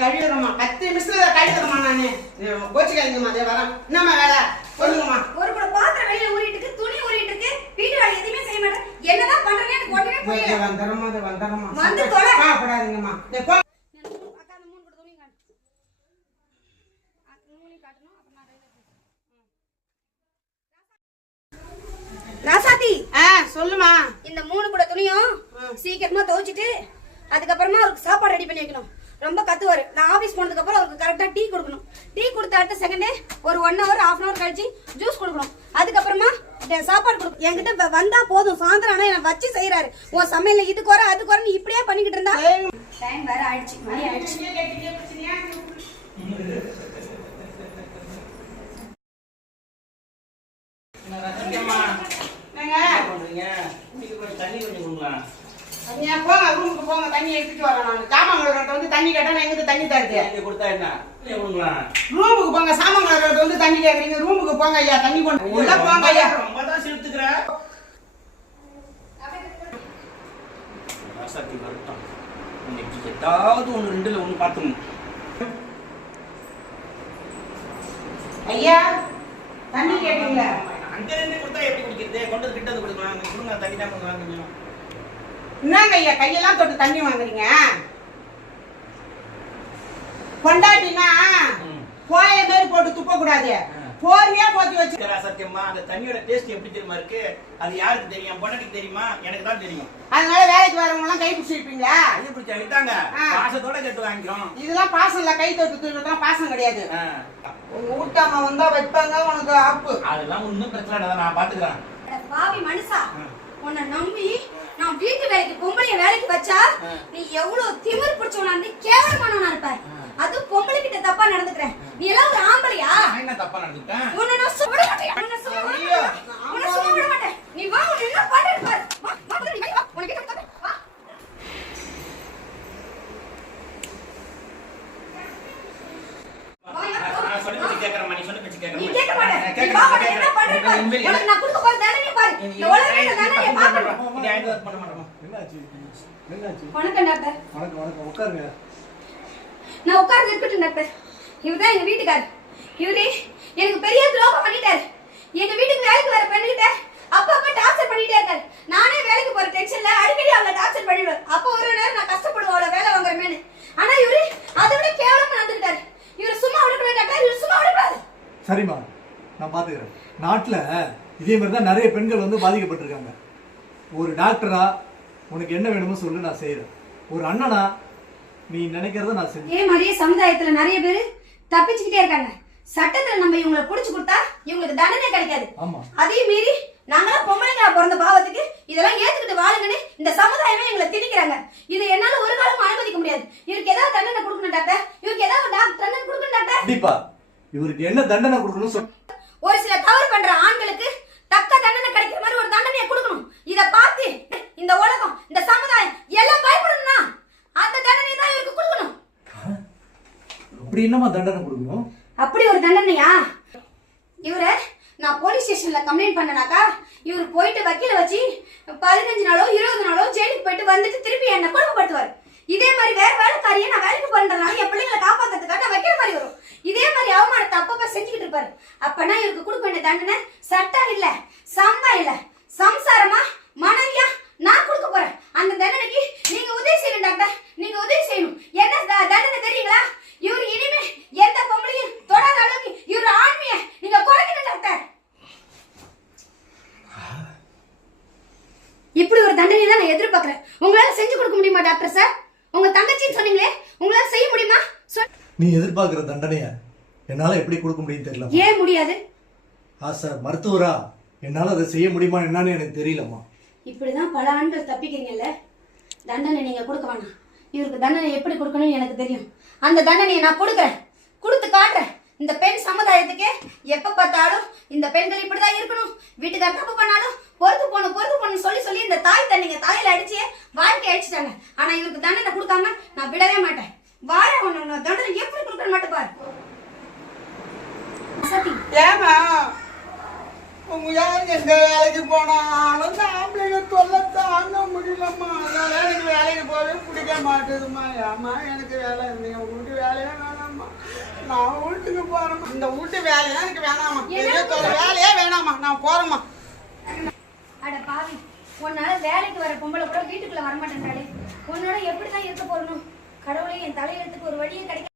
கழிவுறோமா பத்து நிமிஷத்துல கழிவுறோமா நானு. கோச்சிக்காதீங்கம்மா அதே வரேன். என்னம்மா வேலை? சொல்லுங்கம்மா. ஒரு கூட பாத்திரம் வெளியில ஊறிட்டு இருக்கு துணி ஊறிட்டு இருக்கு வீட்டு வேலை எதுவுமே செய்ய மாட்டேன். என்னதான் பண்றேன்னு எனக்கு ஒண்ணுமே இது புரியல வந்துடுறோமா இது வந்துடுறோமா வந்து தொலை. காப்படாதீங்கம்மா இதோ போ. அக்கா அந்த மூணு கூட துணி காட்டு துணி காட்டணும் அப்புறம் நான் ரயில்வே ராசாத்தி ஆ சொல்லுமா. இந்த மூணு கூட துணியும் சீக்கிரமா துவைச்சிட்டு அதுக்கப்புறமா அவருக்கு சாப்பாடு ரெடி பண்ணி வைக்கணும். ரொம்ப கத்துவாரு. நான் ஆபீஸ் போனதுக்கு அப்புறம் அவருக்கு கரெக்டா டீ கொடுக்கணும். டீ கொடுத்த அடுத்த செகண்டே ஒரு one hour half an hour கழிச்சு ஜூஸ் கொடுக்கணும். அதுக்கப்புறமா சாப்பாடு கொடுக்கணும். என்கிட்ட வந்தா போதும். சாயந்தரம் ஆனா எனக்கு வச்சு செய்யறாரு உன் சமையல்ல இது குறை அது குறை நீ இப்படியே பண்ணிக்கிட்டு இருந்தா டைம் வேற ஆயிடுச்சு. மணி ஆயிடுச்சு என்னங்க பண்றீங்க இன்னைக்கு கொஞ்சம் தண்ணி கொஞ்சம் கொடுங்களா நீங்க போங்க ரூமுக்கு போங்க தண்ணி எடுத்துட்டு வரேன் நான். கழுவுறத வந்து தண்ணி கேட்டா நான் எங்கிட்ட தண்ணி தருது? தண்ணி கொடுத்தா என்ன? ரூமுக்கு போங்க கழுவுறத வந்து தண்ணி கேக்குறீங்க. ரூமுக்கு போங்க ஐயா தண்ணி கொண்டு உள்ள போங்க ஐயா. ரொம்ப தான் செலுத்துக்கிற. ராசாத்தி வரட்டும் இன்னைக்கு ஏதாவது ஒன்று ரெண்டுல ஒன்று பார்த்துக்கணும். ஐயா தண்ணி கேட்டீங்களா? அங்க இருந்து கொடுத்தா எப்படி குடிக்கிறது? கொண்டு கிட்ட வந்து கொடுக்கலாம். நீங்க கொடுங்க தண்ணி தான் கொடுக்கலாம் கொஞ்சம். என்னங்க ஐயா கையெல்லாம் தொட்டு தண்ணி வாங்குறீங்க? கொண்டாட்டினா ம். போய மாதிரி போட்டு துப்ப கூடாது போர்வையா போத்தி வச்சு இருக்கிறா சத்தியமா அந்த தண்ணியோட டேஸ்ட் எப்படி தெரியுமா இருக்கு? அது யாருக்கு தெரியும்? பொண்டாட்டிக்கு தெரியுமா? எனக்கு தான் தெரியும். அதனால வேலைக்கு வரவங்க எல்லாம் கை பிடிச்சி வைப்பீங்களா? இது பிடிச்சா விட்டாங்க. பாசத்தோட கேட்டு வாங்கிக்கிறோம். இதெல்லாம் பாசம் இல்ல கை தொட்டு தூக்கிதான் பாசம் கிடையாது. உங்க வீட்டாம வந்தா வைப்பாங்க உனக்கு ஆப்பு. அதெல்லாம் ஒன்றும் பிரச்சனை இல்லை நான் பாத்துக்கிறேன். அட பாவி மனுஷா. உன்னை நம்பி நான் வீட்டு வேலைக்கு பொம்பளைய வேலைக்கு வச்சா. நீ எவ்வளவு திமிர் பிடிச்சவனா இருந்து கேவலமானவனா இருப்ப. அது பொம்பளை கிட்ட தப்பா நடந்துக்கிறேன். நீ எல்லாம் ஒரு ஆம்பளையா? என்ன தப்பா நடந்துட்டேன் உன்னை நான் விட மாட்டேன். உன்னை ஐயோ. மாட்டேன். உன்னை சும்மா விட மாட்டேன். நீ வா உன்னை என்ன பண்றேன்னு பாரு. வா வா நீ வா. உனக்கு தரேன் வா. நான் சொன்ன பேச்சு கேட்கறேன் நீ சொன்ன பேச்சு நீ கேட்கறேன் கேட்க மாட்டே நீ வா உன்னை என்ன. பண்றேன்னு பாரு. உனக்கு நான் கொடுக்க போற தண்டனை பாரு இந்த உலகத்துல தண்டனை பாக்கணும் இது ஐந்து பண்ண மாட்டோமா என்னாச்சு? என்னாச்சு? வணக்கம் டாக்டர் வணக்கம் வணக்கம். உட்காருங்க. நான் உட்கார்ந்து இருக்கட்டும் டாக்டர் இவர் தான் எங்க வீட்டுக்கார். இவரு எனக்கு பெரிய துரோகம் பண்ணிட்டாரு. எங்க வீட்டுக்கு வேலைக்கு வர பெண்ணுகிட்ட அப்பா அப்பா டார்ச்சர் பண்ணிட்டே இருக்காரு. நானே வேலைக்கு போற டென்ஷன்ல அடிக்கடி அவளை டார்ச்சர் பண்ணிடுவேன். அப்போ ஒரு நேரம் நான் கஷ்டப்படுவேன் அவளை வேலை வாங்குறமேனு ஆனா இவரு அதை விட கேவலமா நடந்துக்கிட்டாரு. இவரு சும்மா விடக்கூடாது டாக்டர் இவரு சும்மா விடக்கூடாது. சரிம்மா. நான் பாத்துக்கிறேன். நாட்டுல இதே மாதிரி தான் நிறைய பெண்கள் வந்து பாதிக்கப்பட்டிருக்காங்க. ஒரு டாக்டரா உனக்கு என்ன வேணுமோ சொல்லு நான் செய்யறேன் ஒரு அண்ணனா நீ நினைக்கிறத நான் செஞ்சு இதே மாதிரியே சமுதாயத்துல நிறைய பேர் தப்பிச்சுக்கிட்டே இருக்காங்க. சட்டத்துல நம்ம இவங்களை புடிச்சு கொடுத்தா இவங்களுக்கு தண்டனை கிடைக்காது. ஆமா. அதையும் மீறி நாங்களாம் பொம்பளைங்க பிறந்த பாவத்துக்கு இதெல்லாம் ஏத்துக்கிட்டு வாழுங்கன்னு இந்த சமுதாயமே எங்களை திணிக்கிறாங்க. இதை என்னால ஒரு காலமும் அனுமதிக்க முடியாது. இவருக்கு ஏதாவது தண்டனை கொடுக்கணும் டாக்டர். இவருக்கு ஏதாவது டாக்டர் தண்டனை கொடுக்கணும் டாக்டர். கண்டிப்பா. இவருக்கு என்ன தண்டனை கொடுக்கணும் ஒரு சில தவறு பண்ற ஆண்களுக்கு தக்க தண்டனை கிடைக்கிற மாதிரி ஒரு தண்டனையை கொடுக்கணும் இத பார்த்து இந்த உலகம் இந்த சமுதாயம் எல்லாம் பயப்படணும்னா அந்த தண்டனை தான் இவருக்கு கொடுக்கணும். அப்படி என்னமா தண்டனை கொடுக்கணும்? அப்படி ஒரு தண்டனையா? இவரை நான் போலீஸ் ஸ்டேஷன்ல கம்ப்ளைண்ட் பண்ணனாக்கா இவர் போயிட்டு வக்கீல வச்சு பதினஞ்சு நாளோ இருபது நாளோ ஜெயிலுக்கு போயிட்டு வந்துட்டு திருப்பி என்ன கொடுமைப்படுத்துவார். இதே மாதிரி வேற வேலைக்காரியை நான் வேலைக்கு போறதுனால என் பிள்ளைங்களை காப்பாத்துறதுக்காக வைக்கிற மாதிரி வரும். இதே மாதிரி அவமானத்தை அப்பப்ப செஞ்சுக்கிட்டு இருப்பாரு. அப்பனா இவருக்கு கொடுக்க வேண்டிய தண்டனை சட்டம் இல்ல சம்மா இல்ல சம்சாரமா மனைவியா நான் கொடுக்க போறேன். அந்த தண்டனைக்கு நீங்க உதவி செய்யணும் டாக்டர். நீங்க உதவி செய்யணும். என்ன தண்டனை தெரியுங்களா? இவர் இனிமே எந்த பொம்பளையும் தொடாத அளவுக்கு இவர் ஆண்மைய நீங்க குறைக்கணும் டாக்டர். இப்படி ஒரு தண்டனை தான் நான் எதிர்பார்க்கறேன். உங்களால செஞ்சு கொடுக்க முடியுமா டாக்டர் சார்? உங்க தங்கச்சின்னு சொன்னீங்களே உங்களால செய்ய முடியுமா? நீ எதிர்பார்க்கிற தண்டனைய என்னால எப்படி கொடுக்க முடியும் தெரியல ஏன் முடியாது? ஆசை மருத்துவரா? என்னால அதை செய்ய முடியுமா என்னன்னு எனக்கு தெரியலம்மா. இப்படிதான் பல ஆண்கள் தப்பிக்கிறீங்கல்ல? தண்டனை நீங்க கொடுக்க வேணாம். இவருக்கு தண்டனை எப்படி கொடுக்கணும்னு எனக்கு தெரியும். அந்த தண்டனையை நான் கொடுக்குறேன். கொடுத்து காட்டுறேன். இந்த பெண் சமுதாயத்துக்கு எப்ப பார்த்தாலும் இந்த பெண்கள் இப்படிதான் இருக்கணும். வீட்டுக்கார தப்பு பண்ணாலும் பொறுத்து போன பொறுத்து போன சொல்லி சொல்லி இந்த தாய் தண்ணிங்க தாயில அடிச்சு வாழ்க்கை அடிச்சிட்டாங்க ஆனா இவருக்கு தண்டனை கொடுக்காம நான் விடவே மாட்டேன். வார ஒண்ணு தண்டனை எப்படி கொடுக்கணும் மட்டும் பாரு. ஏமா உங்க யார் எந்த வேலைக்கு போனாலும் தொல்லை தாங்க முடியலம்மா. அதனால எனக்கு வேலைக்கு போகவே பிடிக்க மாட்டேதும்மா. ஏம்மா எனக்கு வேலை இருந்தீங்க வீட்டு வேலையே வேணாம்மா. நான் வீட்டுக்கு போறேம்மா. இந்த வீட்டு வேலையெல்லாம் எனக்கு வேணாம்மா. பெரிய தொல்லை. வேலையே வேணாம்மா. நான் போறேம்மா. அட பாவி. உன்னால வேலைக்கு வர பொம்பளை கூட வீட்டுக்குள்ள வரமாட்டேன்றாளே. உன்னோட எப்படிதான் இருக்க போறணும் கடவுளே என் தலையெழுத்துக்கு ஒரு வழியே கிடைக்க